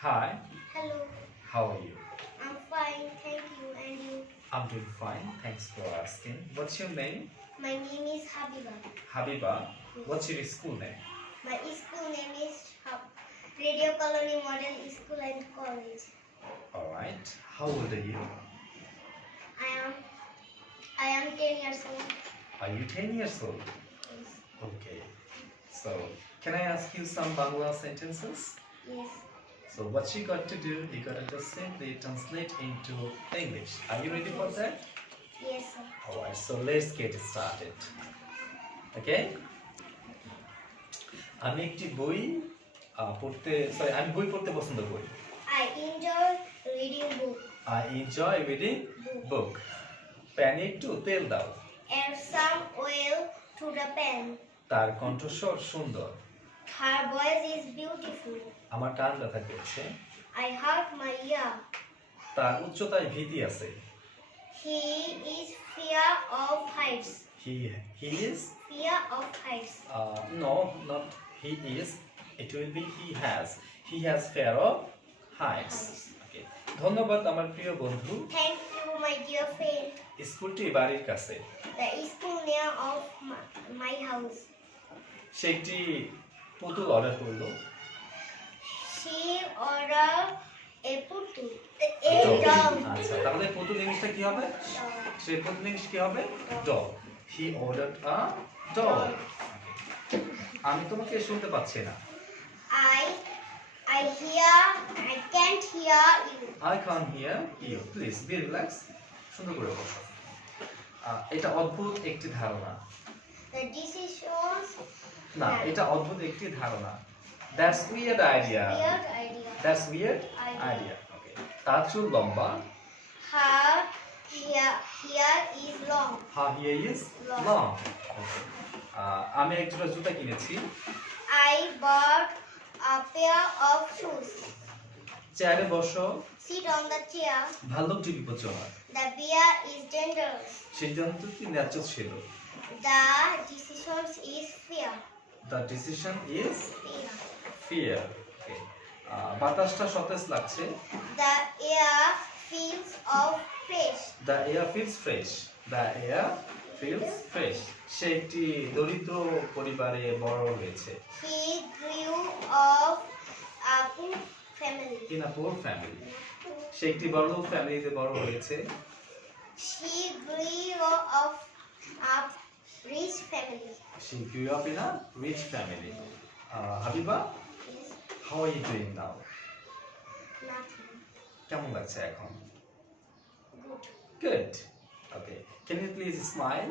Hi, Hello, how are you? I'm fine, thank you. And you? I'm doing fine, thanks for asking. What's your name? My name is Habiba. Habiba. Yes. What's your school name? My school name is Radio Colony Model School and College. Alright, how old are you? I am I am 10 years old. Are you 10 years old? Yes. Okay, so can I ask you some Bangla sentences? Yes. So what you got to do, you gotta just simply translate into English. Are you ready for that? Yes, sir. Alright, so let's get started. Okay? আমি একটি বই আমি বই পড়তে পছন্দ করি। I enjoy reading book. I enjoy reading book. প্যানে একটু তেল দাও। Add some oil to the pan. তার কণ্ঠস্বর সুন্দর। Her voice is beautiful. আমার কান ব্যথা করছে। I hurt my ear. তার উচ্চতায় ভীতি আছে। He is fear of heights. He is Fear of heights. no, not he is. It will be he has. He has fear of heights. Okay. ধন্যবাদ আমার প্রিয় বন্ধু। Thank you, my dear friend. স্কুলটি বাড়ির কাছে। The school near of my house. সে একটি পুতুল order করলো। She ordered a putul. A Dog. dog. আচ্ছা, তাহলে পুতুল ইংলিশটা কি হবে? সে পুতুল ইংলিশ কি হবে? Dog. He ordered a dog. আমি তোমাকে শুনতে পাচ্ছি না। I can't hear you. I can't hear you. Please be relaxed. সুন্দর করে বসো। এটা অদ্ভুত একটি ধারণা। The decisions. না, এটা অদ্ভুত একটি ধারণা। That's weird idea. Weird idea. That's weird Idea. idea. Okay. তার চুল লম্বা। Her hair is long. Her hair is long. Okay. আমি এক জোড়া জুতা কিনেছি। I bought a pair of shoes. চেয়ারে বসো। Sit on the chair. ভাল্লুকটি বিপজ্জনক। The bear is dangerous. সিদ্ধান্তটি ন্যায্য ছিল। The decision is fear. The decision is Fear. fear. Okay. বাতাসটা সতেজ লাগছে। The air feels of fresh. The air feels fresh. The air feels fresh. সে একটি দরিদ্র পরিবারে বড় হয়েছে। He grew up a poor family. In a poor family. সে একটি বড়লোক ফ্যামিলিতে বড় হয়েছে। She grew up a rich family. She grew up in a rich family. Habiba, Yes. how are you doing now? Nothing. কেমন লাগছে এখন? Good. Good. Okay. Can you please smile?